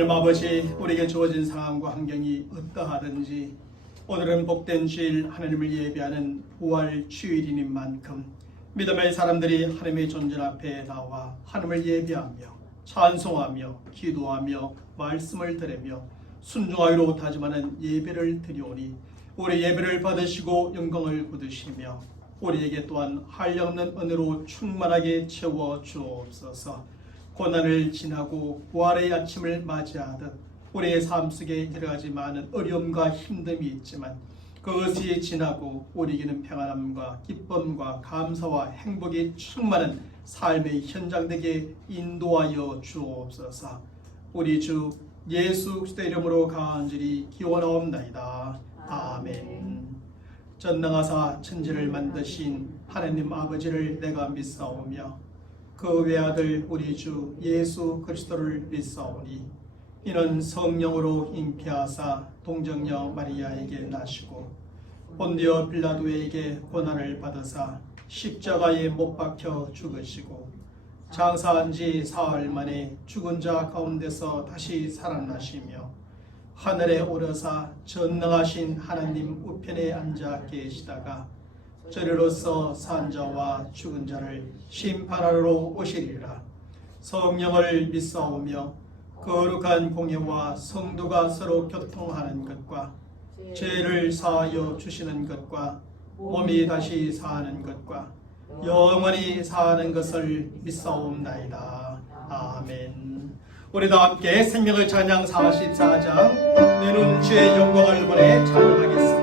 하나님 아버지, 우리에게 주어진 상황과 환경이 어떠하든지 오늘은 복된 주일, 하나님을 예배하는 부활 주일인 만큼 믿음의 사람들이 하나님의 존재 앞에 나와 하나님을 예배하며 찬송하며 기도하며 말씀을 들으며 순종하기로 다짐하는 예배를 드리오니 우리 예배를 받으시고 영광을 거두시며 우리에게 또한 한량없는 은혜로 충만하게 채워 주옵소서. 고난을 지나고 부활의 아침을 맞이하듯 우리의 삶 속에 여러 가지 많은 어려움과 힘듦이 있지만 그것이 지나고 우리에게는 평안함과 기쁨과 감사와 행복이 충만한 삶의 현장 되게 인도하여 주옵소서. 우리 주 예수 그리스도의 이름으로 간절히 기원하옵나이다. 아멘. 전능하사 천지를 만드신 하나님 아버지를 내가 믿사오며 그 외아들 우리 주 예수 그리스도를 믿사오니 이는 성령으로 잉태하사 동정녀 마리아에게 나시고 본디오 빌라도에게 고난을 받으사 십자가에 못 박혀 죽으시고 장사한 지 사흘 만에 죽은 자 가운데서 다시 살아나시며 하늘에 오르사 전능하신 하나님 우편에 앉아 계시다가 저리로서 산 자와 죽은 자를 심판하러 오시리라. 성령을 믿사오며 거룩한 공예와 성도가 서로 교통하는 것과 죄를 사하여 주시는 것과 몸이 다시 사는 것과 영원히 사는 것을 믿사옵나이다. 아멘. 우리도 함께 생명을 찬양 44장 내는 주의 영광을 보내 찬양하겠습니다.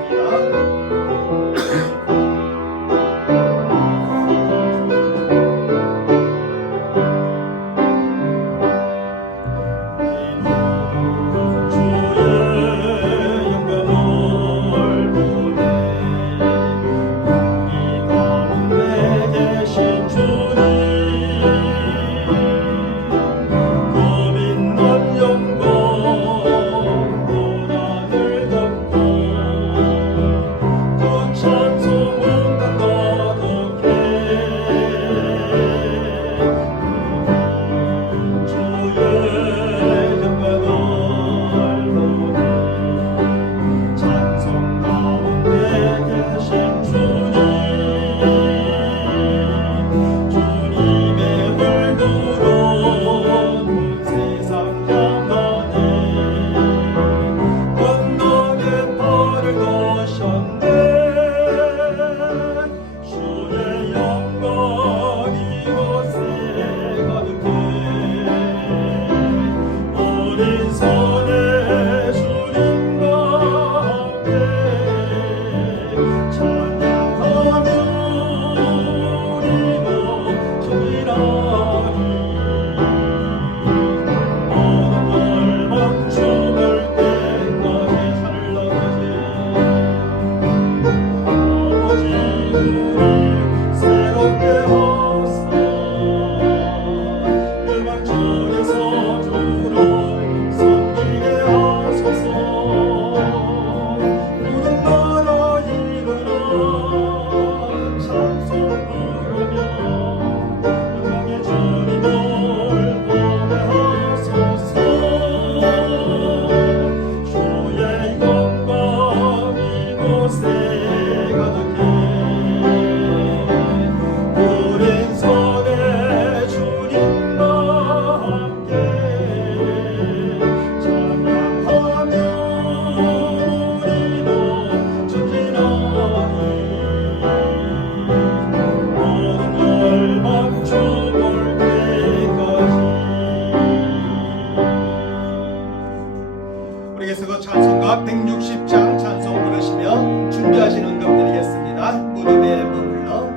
찬송가 160장 찬송 부르시며 준비하신 응답 드리겠습니다. 무덤에 머물러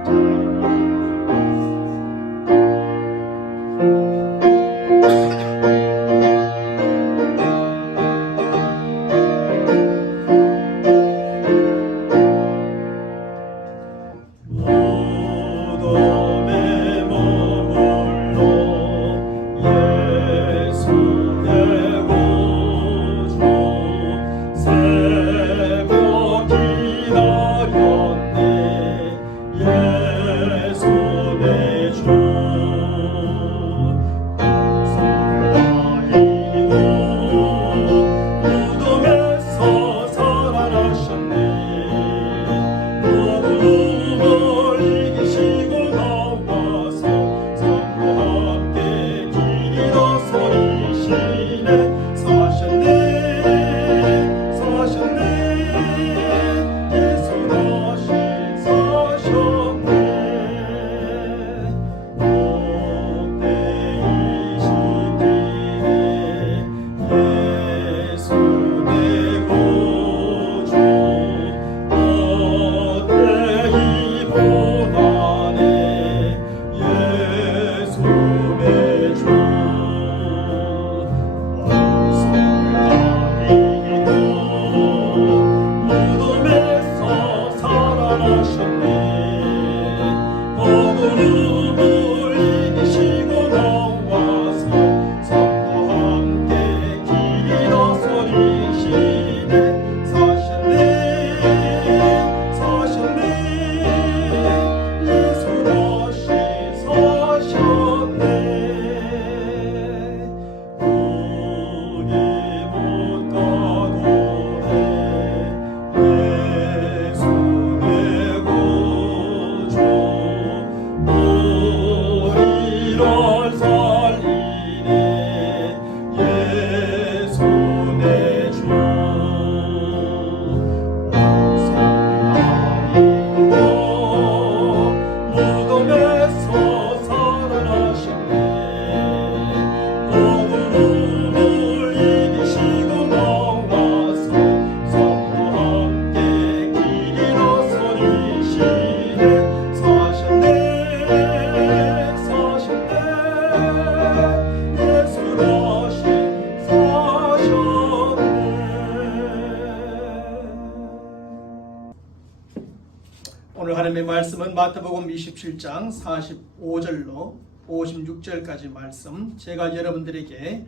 오늘 하나님의 말씀은 마태복음 27장 45절로 56절까지 말씀 제가 여러분들에게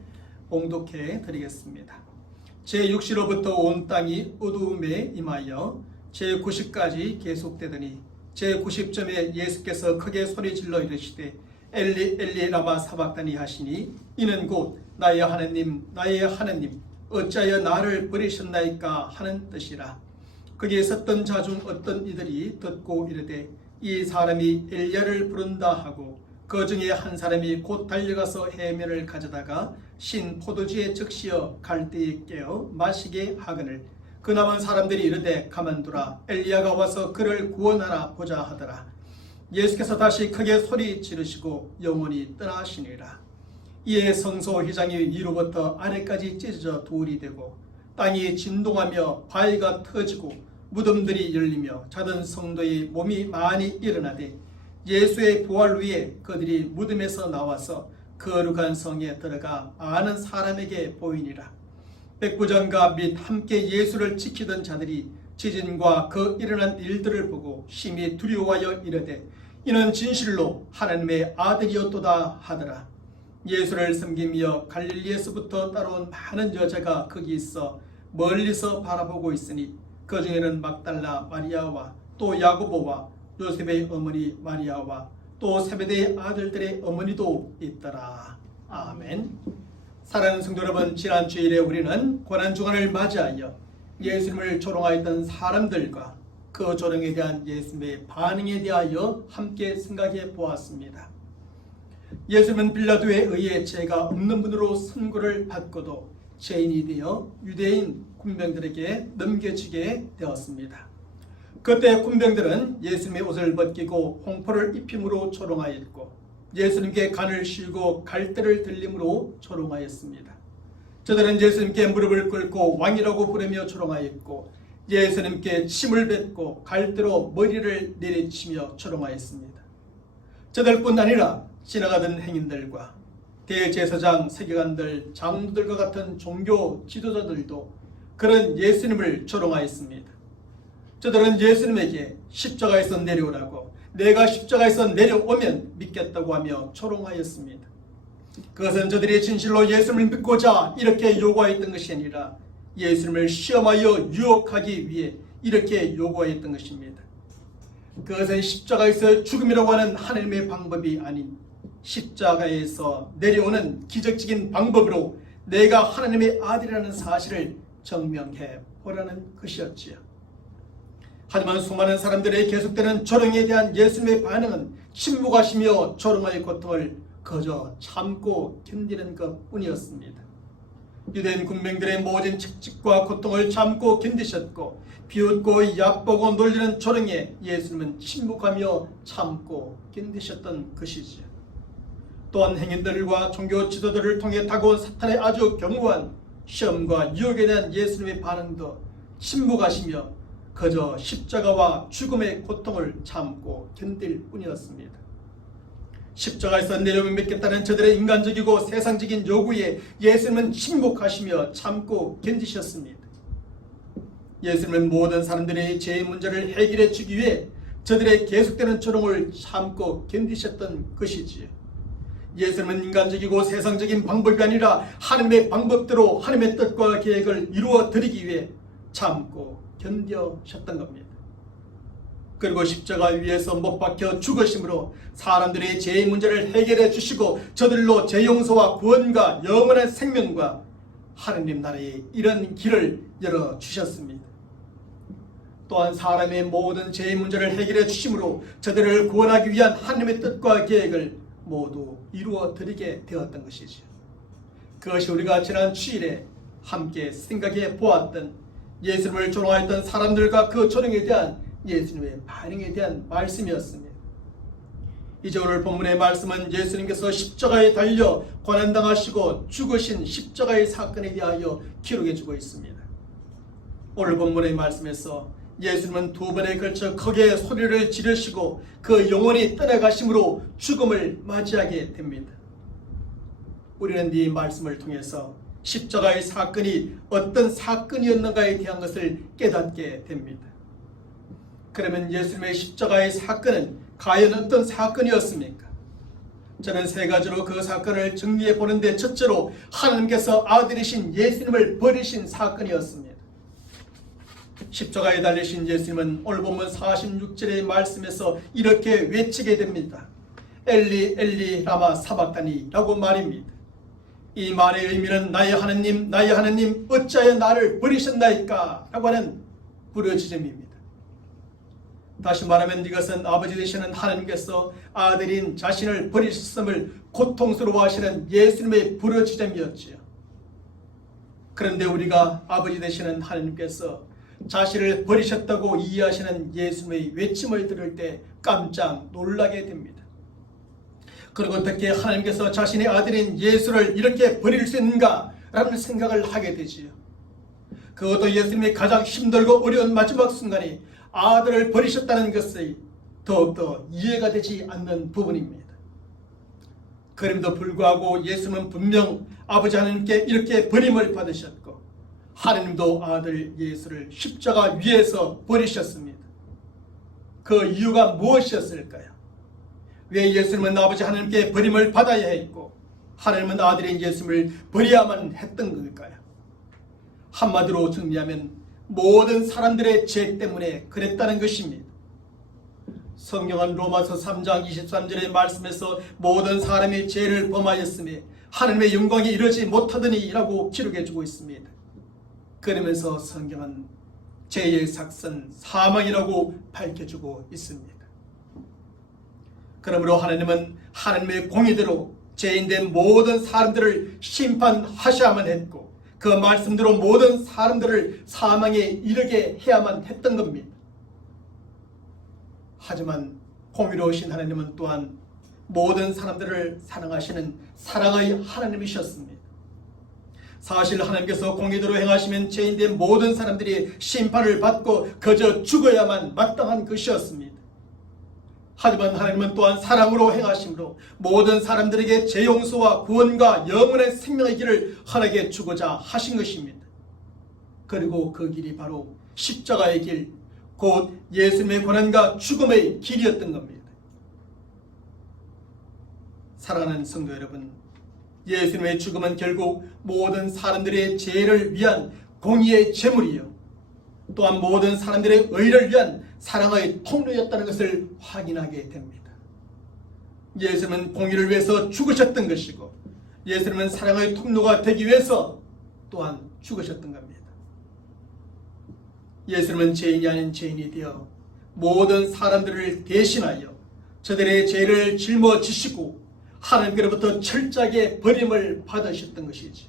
봉독해 드리겠습니다. 제6시로부터 온 땅이 어두움에 임하여 제90까지 계속되더니 제90점에 예수께서 크게 소리질러 이르시되 엘리 엘리 라마 사박다니 하시니 이는 곧 나의 하나님 나의 하나님 어찌하여 나를 버리셨나이까 하는 뜻이라. 거기에 섰던 자 중 어떤 이들이 듣고 이르되 이 사람이 엘리야를 부른다 하고 그 중에 한 사람이 곧 달려가서 해면을 가져다가 신 포도주에 적시어 갈대에 깨어 마시게 하거늘 그 남은 사람들이 이르되 가만두라 엘리야가 와서 그를 구원하라 보자 하더라. 예수께서 다시 크게 소리 지르시고 영원히 떠나시니라. 이에 성소 휘장이 위로부터 아래까지 찢어져 돌이 되고 땅이 진동하며 바위가 터지고 무덤들이 열리며 자던 성도의 몸이 많이 일어나되 예수의 부활 후에 그들이 무덤에서 나와서 거룩한 성에 들어가 많은 사람에게 보이니라. 백부장과 및 함께 예수를 지키던 자들이 지진과 그 일어난 일들을 보고 심히 두려워하여 이르되 이는 진실로 하나님의 아들이었도다 하더라. 예수를 섬기며 갈릴리에서부터 따라온 많은 여자가 거기 있어 멀리서 바라보고 있으니 그 중에는 막달라 마리아와 또 야고보와 요셉의 어머니 마리아와 또 세베대의 아들들의 어머니도 있더라. 아멘. 사랑하는 성도 여러분, 지난 주일에 우리는 고난주간을 맞이하여 예수님을 조롱하였던 사람들과 그 조롱에 대한 예수님의 반응에 대하여 함께 생각해 보았습니다. 예수님은 빌라도에 의해 죄가 없는 분으로 선고를 받고도 죄인이 되어 유대인 군병들에게 넘겨지게 되었습니다. 그때 군병들은 예수님의 옷을 벗기고 홍포를 입힘으로 조롱하였고 예수님께 간을 씌우고 갈대를 들림으로 조롱하였습니다. 저들은 예수님께 무릎을 꿇고 왕이라고 부르며 조롱하였고 예수님께 침을 뱉고 갈대로 머리를 내리치며 조롱하였습니다. 저들뿐 아니라 지나가던 행인들과 대제사장, 세계관들, 장로들과 같은 종교 지도자들도 그런 예수님을 조롱하였습니다. 저들은 예수님에게 십자가에서 내려오라고, 내가 십자가에서 내려오면 믿겠다고 하며 조롱하였습니다. 그것은 저들이 진실로 예수님을 믿고자 이렇게 요구하였던 것이 아니라 예수님을 시험하여 유혹하기 위해 이렇게 요구하였던 것입니다. 그것은 십자가에서 죽음이라고 하는 하나님의 방법이 아닌 십자가에서 내려오는 기적적인 방법으로 내가 하나님의 아들이라는 사실을 증명해 보라는 것이었지요. 하지만 수많은 사람들의 계속되는 조롱에 대한 예수님의 반응은 침묵하시며 조롱의 고통을 거저 참고 견디는 것뿐이었습니다. 유대인 군병들의 모든 책찍과 고통을 참고 견디셨고 비웃고 얕보고 놀리는 조롱에 예수님은 침묵하며 참고 견디셨던 것이지요. 또한 행인들과 종교 지도들을 통해 다가온 사탄의 아주 경우한 시험과 유혹에 대한 예수님의 반응도 침묵하시며 그저 십자가와 죽음의 고통을 참고 견딜 뿐이었습니다. 십자가에서 내려오면 믿겠다는 저들의 인간적이고 세상적인 요구에 예수님은 침묵하시며 참고 견디셨습니다. 예수님은 모든 사람들의 죄의 문제를 해결해 주기 위해 저들의 계속되는 조롱을 참고 견디셨던 것이지요. 예수님은 인간적이고 세상적인 방법이 아니라 하나님의 방법대로 하나님의 뜻과 계획을 이루어 드리기 위해 참고 견디셨던 겁니다. 그리고 십자가 위에서 못 박혀 죽으심으로 사람들의 죄의 문제를 해결해 주시고 저들로 죄 용서와 구원과 영원한 생명과 하나님 나라의 이런 길을 열어주셨습니다. 또한 사람의 모든 죄의 문제를 해결해 주심으로 저들을 구원하기 위한 하나님의 뜻과 계획을 모두 이루어 드리게 되었던 것이죠. 그것이 우리가 지난 주일에 함께 생각해 보았던 예수님을 조롱하였던 사람들과 그 조롱에 대한 예수님의 반응에 대한 말씀이었습니다. 이제 오늘 본문의 말씀은 예수님께서 십자가에 달려 고난당하시고 죽으신 십자가의 사건에 대하여 기록해 주고 있습니다. 오늘 본문의 말씀에서 예수님은 두 번에 걸쳐 크게 소리를 지르시고 그 영혼이 떠나가심으로 죽음을 맞이하게 됩니다. 우리는 이 말씀을 통해서 십자가의 사건이 어떤 사건이었는가에 대한 것을 깨닫게 됩니다. 그러면 예수님의 십자가의 사건은 과연 어떤 사건이었습니까? 저는 세 가지로 그 사건을 정리해 보는데, 첫째로 하나님께서 아들이신 예수님을 버리신 사건이었습니다. 십자가에 달리신 예수님은 오늘 본문 46절의 말씀에서 이렇게 외치게 됩니다. 엘리 엘리 라마 사박다니 라고 말입니다. 이 말의 의미는 나의 하나님 어찌하여 나를 버리셨나이까 라고 하는 부르짖음입니다. 다시 말하면 이것은 아버지 되시는 하나님께서 아들인 자신을 버리셨음을 고통스러워하시는 예수님의 부르짖음이었지요. 그런데 우리가 아버지 되시는 하나님께서 자신을 버리셨다고 이해하시는 예수님의 외침을 들을 때 깜짝 놀라게 됩니다. 그리고 어떻게 하나님께서 자신의 아들인 예수를 이렇게 버릴 수 있는가 라는 생각을 하게 되지요. 그것도 예수님의 가장 힘들고 어려운 마지막 순간에 아들을 버리셨다는 것이 더욱더 이해가 되지 않는 부분입니다. 그럼에도 불구하고 예수님은 분명 아버지 하나님께 이렇게 버림을 받으셨고 하나님도 아들 예수를 십자가 위에서 버리셨습니다. 그 이유가 무엇이었을까요? 왜 예수님은 아버지 하나님께 버림을 받아야 했고 하나님은 아들인 예수님을 버려야만 했던 걸까요? 한마디로 정리하면 모든 사람들의 죄 때문에 그랬다는 것입니다. 성경은 로마서 3장 23절의 말씀에서 모든 사람이 죄를 범하였으며 하나님의 영광에 이르지 못하더니 라고 기록해주고 있습니다. 그러면서 성경은 죄의 삭선 사망이라고 밝혀주고 있습니다. 그러므로 하나님은 하나님의 공의대로 죄인된 모든 사람들을 심판하셔야만 했고 그 말씀대로 모든 사람들을 사망에 이르게 해야만 했던 겁니다. 하지만 공의로우신 하나님은 또한 모든 사람들을 사랑하시는 사랑의 하나님이셨습니다. 사실 하나님께서 공의대로 행하시면 죄인된 모든 사람들이 심판을 받고 그저 죽어야만 마땅한 것이었습니다. 하지만 하나님은 또한 사랑으로 행하심으로 모든 사람들에게 죄 용서와 구원과 영원의 생명의 길을 허락해 주고자 하신 것입니다. 그리고 그 길이 바로 십자가의 길, 곧 예수님의 고난과 죽음의 길이었던 겁니다. 사랑하는 성도 여러분, 예수님의 죽음은 결국 모든 사람들의 죄를 위한 공의의 제물이요 또한 모든 사람들의 의를 위한 사랑의 통로였다는 것을 확인하게 됩니다. 예수님은 공의를 위해서 죽으셨던 것이고 예수님은 사랑의 통로가 되기 위해서 또한 죽으셨던 겁니다. 예수님은 죄인이 아닌 죄인이 되어 모든 사람들을 대신하여 저들의 죄를 짊어지시고 하나님께로부터 철저하게 버림을 받으셨던 것이죠.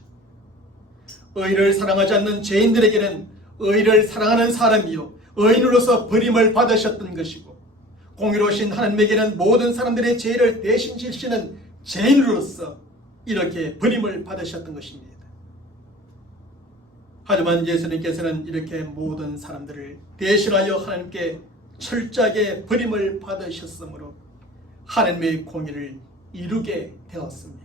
의를 사랑하지 않는 죄인들에게는 의를 사랑하는 사람이요 의인으로서 버림을 받으셨던 것이고 공의로우신 하나님에게는 모든 사람들의 죄를 대신 지시는 죄인으로서 이렇게 버림을 받으셨던 것입니다. 하지만 예수님께서는 이렇게 모든 사람들을 대신하여 하나님께 철저하게 버림을 받으셨으므로 하나님의 공의를 이루게 되었습니다.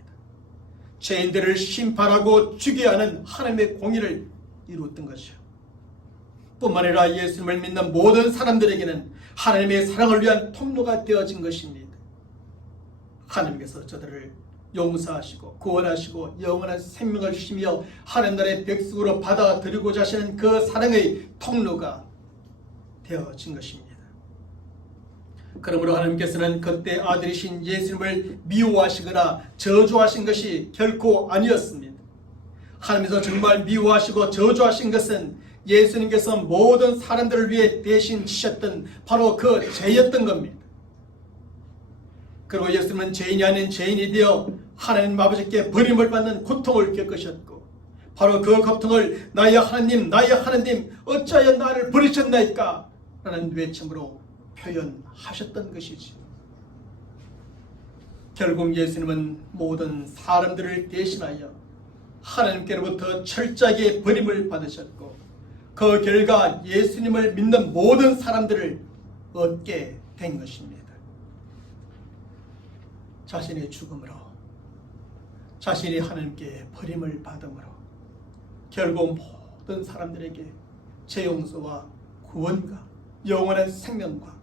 죄인들을 심판하고 죽여야 하는 하나님의 공의를 이루었던 것이요 뿐만 아니라 예수님을 믿는 모든 사람들에게는 하나님의 사랑을 위한 통로가 되어진 것입니다. 하나님께서 저들을 용서하시고 구원하시고 영원한 생명을 주시며 하나님 나라의 백성으로 받아들이고자 하시는 그 사랑의 통로가 되어진 것입니다. 그러므로 하나님께서는 그때 아들이신 예수님을 미워하시거나 저주하신 것이 결코 아니었습니다. 하나님께서 정말 미워하시고 저주하신 것은 예수님께서 모든 사람들을 위해 대신 지셨던 바로 그 죄였던 겁니다. 그리고 예수님은 죄인이 아닌 죄인이 되어 하나님 아버지께 버림을 받는 고통을 겪으셨고 바로 그 고통을 나의 하나님 나의 하나님 어찌하여 나를 버리셨나이까 라는 외침으로 표현하셨던 것이지. 결국 예수님은 모든 사람들을 대신하여 하나님께로부터 철저하게 버림을 받으셨고 그 결과 예수님을 믿는 모든 사람들을 얻게 된 것입니다. 자신의 죽음으로 자신이 하나님께 버림을 받음으로 결국 모든 사람들에게 죄 용서와 구원과 영원한 생명과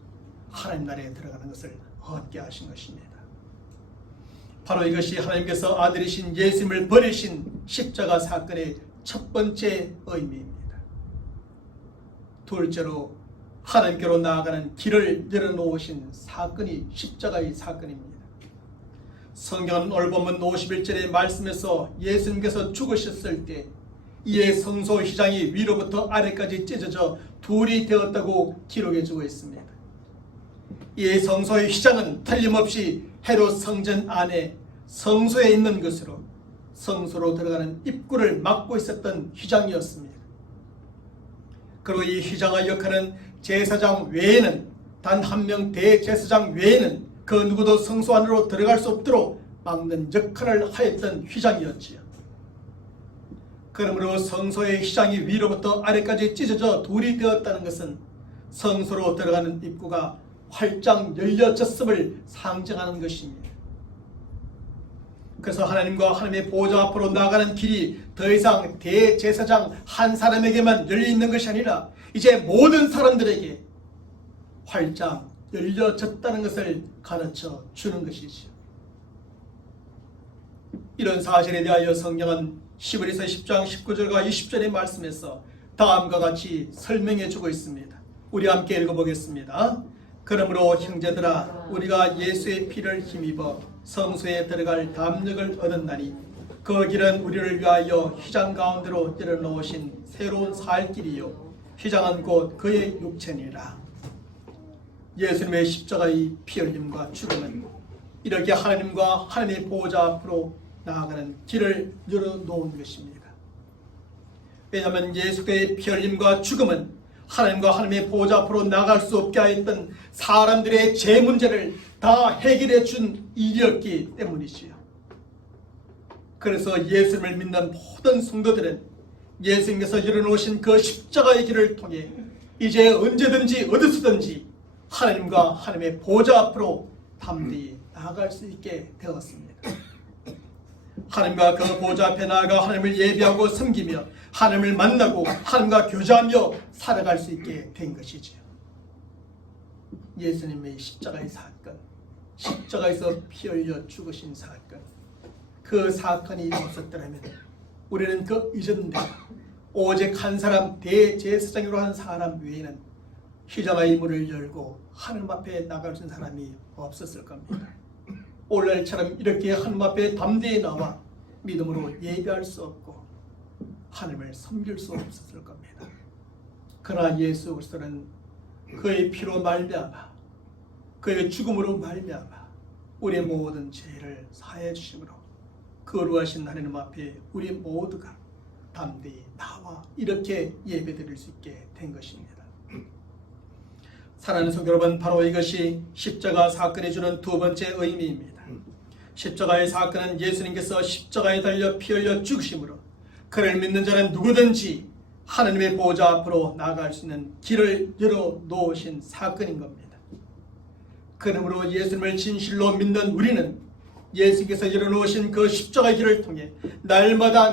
하나님 나라에 들어가는 것을 얻게 하신 것입니다. 바로 이것이 하나님께서 아들이신 예수님을 버리신 십자가 사건의 첫 번째 의미입니다. 둘째로 하나님께로 나아가는 길을 열어놓으신 사건이 십자가의 사건입니다. 성경은 오늘 본문 51절의 말씀에서 예수님께서 죽으셨을 때 이에 성소 휘장이 위로부터 아래까지 찢어져 둘이 되었다고 기록해주고 있습니다. 이 성소의 휘장은 틀림없이 헤롯 성전 안에 성소에 있는 것으로 성소로 들어가는 입구를 막고 있었던 휘장이었습니다. 그리고 이 휘장의 역할은 제사장 외에는 단 한 명 대제사장 외에는 그 누구도 성소 안으로 들어갈 수 없도록 막는 역할을 하였던 휘장이었지요. 그러므로 성소의 휘장이 위로부터 아래까지 찢어져 둘이 되었다는 것은 성소로 들어가는 입구가 활짝 열려졌음을 상징하는 것입니다. 그래서 하나님과 하나님의 보좌 앞으로 나가는 길이 더 이상 대제사장 한 사람에게만 열려있는 것이 아니라 이제 모든 사람들에게 활짝 열려졌다는 것을 가르쳐 주는 것이죠. 이런 사실에 대하여 성경은 히브리서 10장 19절과 20절의 말씀에서 다음과 같이 설명해 주고 있습니다. 우리 함께 읽어보겠습니다. 그러므로 형제들아 우리가 예수의 피를 힘입어 성소에 들어갈 담력을 얻었나니 그 길은 우리를 위하여 휘장 가운데로 열어놓으신 새로운 살 길이요 휘장은 곧 그의 육체니라. 예수님의 십자가의 피 흘림과 죽음은 이렇게 하나님과 하나님의 보호자 앞으로 나아가는 길을 열어놓은 것입니다. 왜냐하면 예수의 피 흘림과 죽음은 하나님과 하나님의 보호자 앞으로 나아갈 수 없게 하였던 사람들의 죄 문제를 다 해결해 준 일이었기 때문이지요. 그래서 예수님을 믿는 모든 성도들은 예수님께서 열어놓으신 그 십자가의 길을 통해 이제 언제든지 어디서든지 하나님과 하나님의 보호자 앞으로 담대히 나아갈 수 있게 되었습니다. 하나님과 그 보호자 앞에 나아가 하나님을 예배하고 섬기며 하나님을 만나고 하나님과 교제하며 살아갈 수 있게 된 것이지요. 예수님의 십자가의 사건, 십자가에서 피 흘려 죽으신 사건, 그 사건이 없었더라면 우리는 그 이전데 오직 한 사람 대제사장으로 한 사람 외에는 휘장의 문을 열고 하나님 앞에 나갈 수 있는 사람이 없었을 겁니다. 오늘날처럼 이렇게 하나님 앞에 담대히 나와 믿음으로 예배할 수 없고 하나님을 섬길 수 없었을 겁니다. 그러나 예수 그리스도는 그의 피로 말미암아 그의 죽음으로 말미암아 우리의 모든 죄를 사해 주심으로 거룩하신 하나님 앞에 우리 모두가 담대히 나와 이렇게 예배드릴 수 있게 된 것입니다. 사랑하는 성도 여러분, 바로 이것이 십자가 사건이 주는 두 번째 의미입니다. 십자가의 사건은 예수님께서 십자가에 달려 피 흘려 죽으심으로 그를 믿는 자는 누구든지 하나님의 보호자 앞으로 나아갈 수 있는 길을 열어놓으신 사건인 겁니다. 그러므로 예수님을 진실로 믿는 우리는 예수께서 열어놓으신 그 십자가의 길을 통해 날마다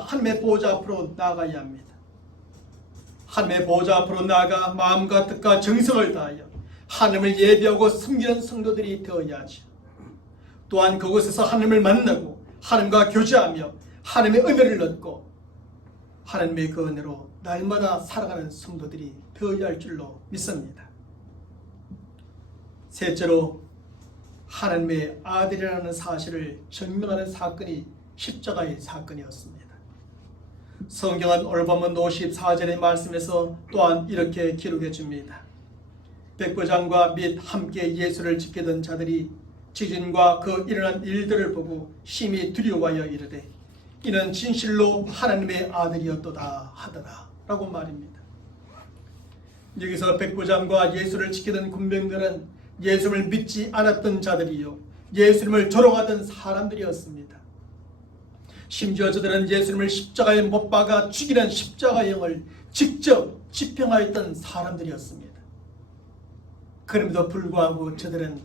하나님의 보호자 앞으로 나아가야 합니다. 하나님의 보호자 앞으로 나아가 마음과 뜻과 정성을 다하여 하나님을 예배하고 섬기는 성도들이 되어야 하죠. 또한 그곳에서 하나님을 만나고 하나님과 교제하며 하나님의 은혜를 얻고 하나님의 그 은혜로 날마다 살아가는 성도들이 되어야 할 줄로 믿습니다. 셋째로 하나님의 아들이라는 사실을 증명하는 사건이 십자가의 사건이었습니다. 성경은 오늘 본문 54절의 말씀에서 또한 이렇게 기록해 줍니다. 백부장과 및 함께 예수를 지키던 자들이 지진과 그 일어난 일들을 보고 심히 두려워하여 이르되 이는 진실로 하나님의 아들이었도다 하더라 라고 말입니다. 여기서 백부장과 예수를 지키던 군병들은 예수를 믿지 않았던 자들이요 예수님을 조롱하던 사람들이었습니다. 심지어 저들은 예수님을 십자가에 못 박아 죽이는 십자가형을 직접 집행하였던 사람들이었습니다. 그럼에도 불구하고 저들은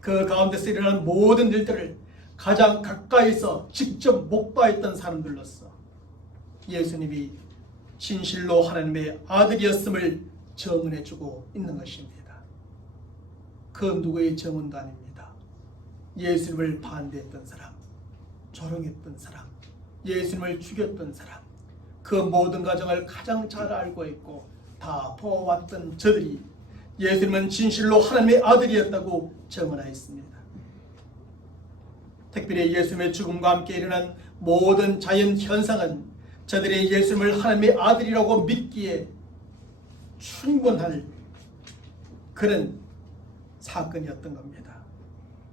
그 가운데서 일어나는 모든 일들을 가장 가까이서 직접 목도했던 사람들로서 예수님이 진실로 하나님의 아들이었음을 증언해주고 있는 것입니다. 그 누구의 증언도 아닙니다. 예수님을 반대했던 사람, 조롱했던 사람, 예수님을 죽였던 사람, 그 모든 과정을 가장 잘 알고 있고 다 보아왔던 저들이 예수님은 진실로 하나님의 아들이었다고 증언하였습니다. 특별히 예수님의 죽음과 함께 일어난 모든 자연 현상은 저들이 예수님을 하나님의 아들이라고 믿기에 충분할 그런 사건이었던 겁니다.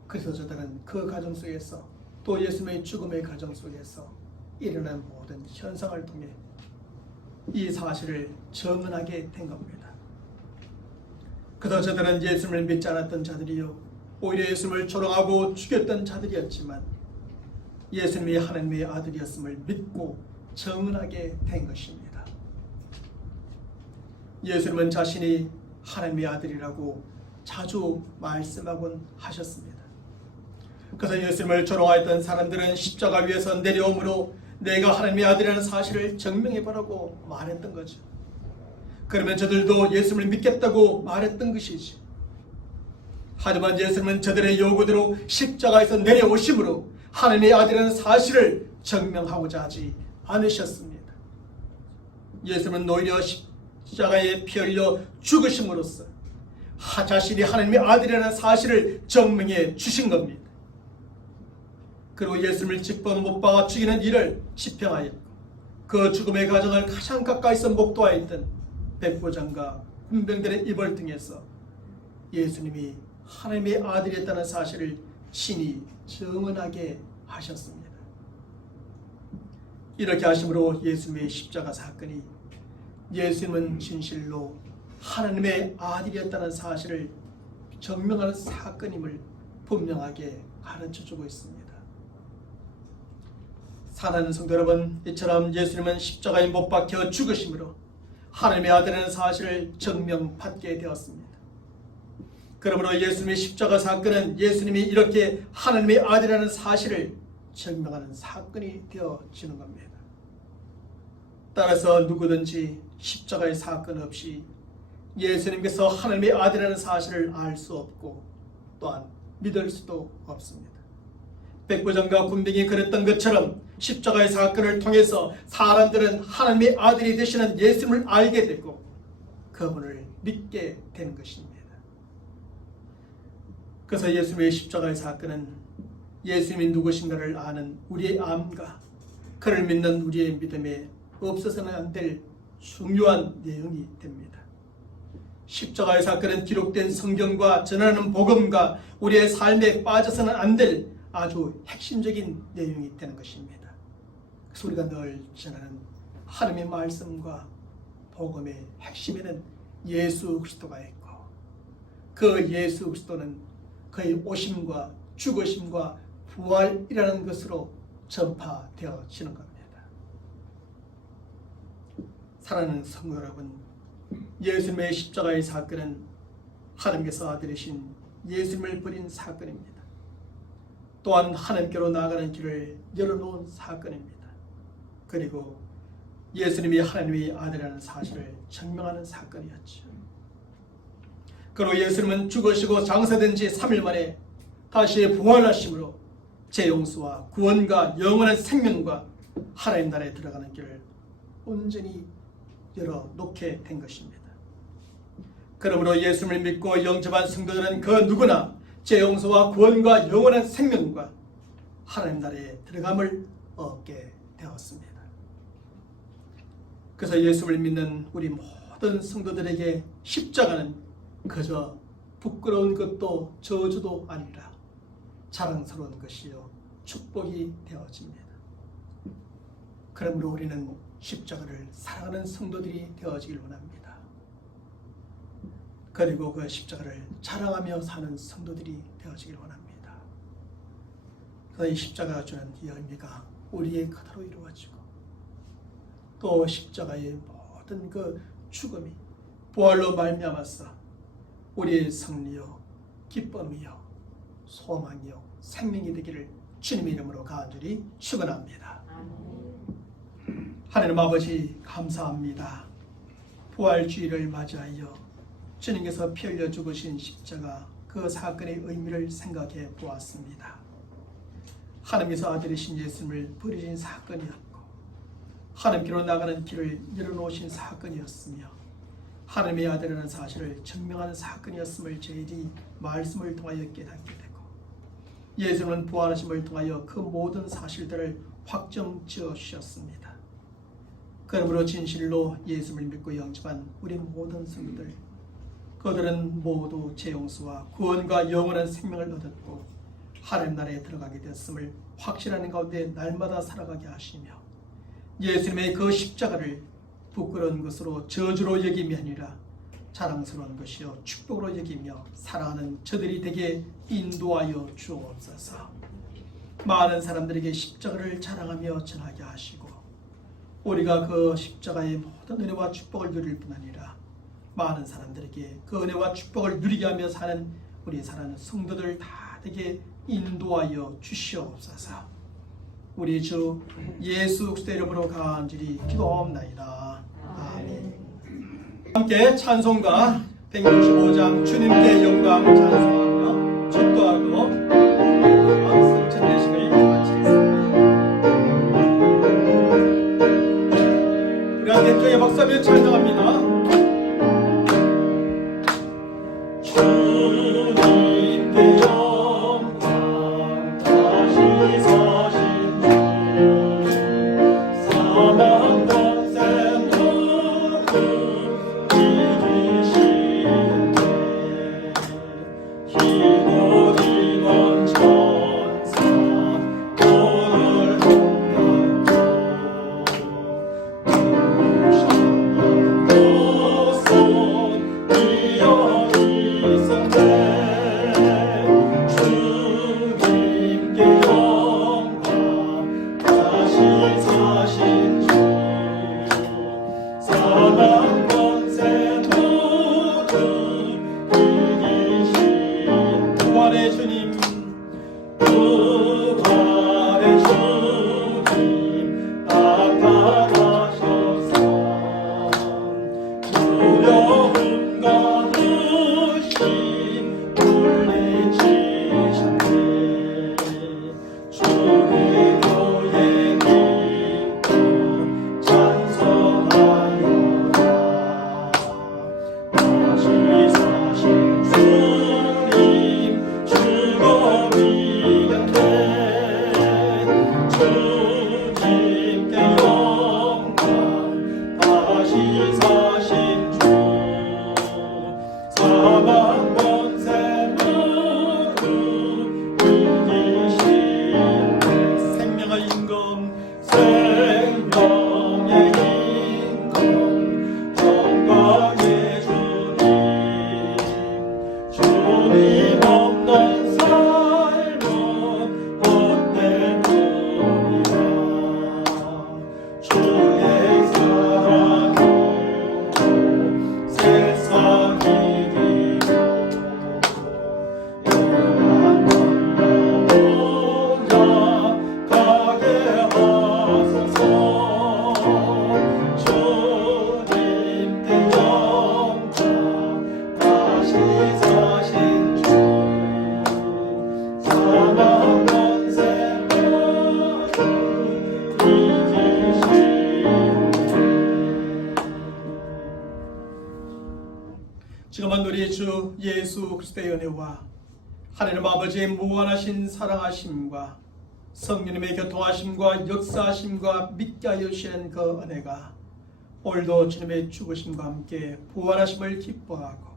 그래서 저들은 그 과정 속에서 또 예수님의 죽음의 과정 속에서 일어난 모든 현상을 통해 이 사실을 증언하게 된 겁니다. 그래서 저들은 예수님을 믿지 않았던 자들이요 오히려 예수님을 조롱하고 죽였던 자들이었지만 예수님이 하나님의 아들이었음을 믿고 증언하게 된 것입니다. 예수님은 자신이 하나님의 아들이라고 자주 말씀하곤 하셨습니다. 그래서 예수님을 조롱하였던 사람들은 십자가 위에서 내려오므로 내가 하나님의 아들이라는 사실을 증명해보라고 말했던 거죠. 그러면 저들도 예수님을 믿겠다고 말했던 것이지. 하지만 예수님은 저들의 요구대로 십자가에서 내려오심으로 하나님의 아들이라는 사실을 증명하고자 하지 않으셨습니다. 예수님은 오히려 십자가에 피 흘려 죽으심으로써 자신이 하나님의 아들이라는 사실을 증명해 주신 겁니다. 그리고 예수님을 직분 못 박아 죽이는 일을 집행하였고 그 죽음의 과정을 가장 가까이서 목도하였던 백부장과 군병들의 입을 통해서 예수님이 하나님의 아들이었다는 사실을 친히 증언하게 하셨습니다. 이렇게 하심으로 예수님의 십자가 사건이 예수님은 진실로 하나님의 아들이었다는 사실을 증명하는 사건임을 분명하게 가르쳐주고 있습니다. 사랑하는 성도 여러분, 이처럼 예수님은 십자가에 못 박혀 죽으심으로 하나님의 아들이라는 사실을 증명받게 되었습니다. 그러므로 예수님의 십자가 사건은 예수님이 이렇게 하나님의 아들이라는 사실을 증명하는 사건이 되어지는 겁니다. 따라서 누구든지 십자가의 사건 없이 예수님께서 하나님의 아들이라는 사실을 알 수 없고 또한 믿을 수도 없습니다. 백부장과 군병이 그랬던 것처럼 십자가의 사건을 통해서 사람들은 하나님의 아들이 되시는 예수님을 알게 되고 그분을 믿게 되는 것입니다. 그래서 예수님의 십자가의 사건은 예수님이 누구신가를 아는 우리의 암과 그를 믿는 우리의 믿음에 없어서는 안 될 중요한 내용이 됩니다. 십자가의 사건은 기록된 성경과 전하는 복음과 우리의 삶에 빠져서는 안 될 아주 핵심적인 내용이 되는 것입니다. 그래서 우리가 늘 전하는 하나님의 말씀과 복음의 핵심에는 예수 그리스도가 있고 그 예수 그리스도는 그의 오심과 죽으심과 부활이라는 것으로 전파되어지는 겁니다. 사랑하는 성도 여러분, 예수님의 십자가의 사건은 하나님께서 아들이신 예수님을 버린 사건입니다. 또한 하나님께로 나아가는 길을 열어놓은 사건입니다. 그리고 예수님이 하나님의 아들이라는 사실을 증명하는 사건이었죠. 그리고 예수님은 죽으시고 장사된 지 3일 만에 다시 부활하심으로 재용서와 구원과 영원한 생명과 하나님 나라에 들어가는 길을 온전히 열어놓게 된 것입니다. 그러므로 예수님을 믿고 영접한 성도들은 그 누구나 재용서와 구원과 영원한 생명과 하나님 나라에 들어감을 얻게 되었습니다. 그래서 예수를 믿는 우리 모든 성도들에게 십자가는 그저 부끄러운 것도 저주도 아니라 자랑스러운 것이요 축복이 되어집니다. 그러므로 우리는 십자가를 사랑하는 성도들이 되어지길 원합니다. 그리고 그 십자가를 자랑하며 사는 성도들이 되어지길 원합니다. 그래서 이 십자가가 주는 이 의미가 우리의 그대로 이루어지고 또 십자가의 모든 그 죽음이 부활로 말미암아서 우리의 승리요 기쁨이요 소망이요 생명이 되기를 주님의 이름으로 간절히 축원합니다. 하나님 아버지 감사합니다. 부활주의를 맞이하여 주님께서 피 흘려 죽으신 십자가 그 사건의 의미를 생각해 보았습니다. 하나님께서 아들이신 예수님을 버리신 사건이었고 하나님께로 나가는 길을 열어놓으신 사건이었으며 하나님의 아들이라는 사실을 증명하는 사건이었음을 저희들이 말씀을 통하여 깨닫게 되고 예수님은 부활하심을 통하여 그 모든 사실들을 확정지어 주셨습니다. 그러므로 진실로 예수를 믿고 영접한 우리 모든 성도들 그들은 모두 재용서와 구원과 영원한 생명을 얻었고 하나님 나라에 들어가게 됐음을 확신하는 가운데 날마다 살아가게 하시며 예수님의 그 십자가를 부끄러운 것으로 저주로 여김이 아니라 자랑스러운 것이요 축복으로 여기며 사랑하는 저들이 되게 인도하여 주옵소서. 많은 사람들에게 십자가를 자랑하며 전하게 하시고 우리가 그 십자가의 모든 은혜와 축복을 누릴 뿐 아니라 많은 사람들에게 그 은혜와 축복을 누리게 하며 사는 우리 사랑하는 성도들 다 되게 인도하여 주시옵소서. 우리 주 예수 그리스도 이름으로 간절히 기도하옵나이다. 아멘. 함께 찬송가 165장 주님께 영광 찬송하며 축도하고 승천 예식을 마치겠습니다. 왼쪽에 박수하며 찬양합니다. 주님께 영광 다시 사신 주 사망 권세 모두 이기신 때 희고 임원 천사 오늘 주님 부활의 주님 나타나셔서 두려움과 의심 물리치셨네. 주의 교회 믿고 찬송하여라. 다시 사신 주님 죽어 이겼네. 주님께 영광 다시 사신 주 사망 권세 모두 이기신 생명의 임금 생명의 임금 영광의 주님 주님 없는 삶은 헛된 뿐이라. 주의 사랑으로 세상 이기고 영원한 나라보다 가게 하소서. 주님께 영광 다시 사신 주 사망 권세 모두 이기신 지금은 우리 주 예수 그리스도의 은혜와 하나님 아버지의 무한하신 사랑하심과 성령님의 교통하심과 역사하심과 믿게 하여 주시는 그 은혜가 오늘도 주님의 죽으심과 함께 부활하심을 기뻐하고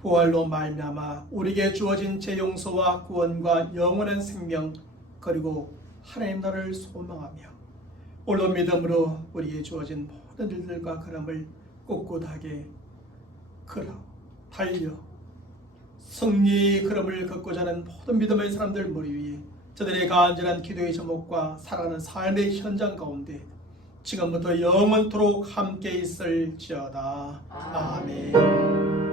부활로 말미암아 우리에게 주어진 죄 용서와 구원과 영원한 생명 그리고 하나님 나라를 소망하며 오늘도 믿음으로 우리에게 주어진 모든 일들과 걸음을 꿋꿋하게 걸어 달려 승리의 걸음을 걷고자 하는 모든 믿음의 사람들 머리 위에 저들의 간절한 기도의 제목과 살아가는 삶의 현장 가운데 지금부터 영원토록 함께 있을지어다. 아멘.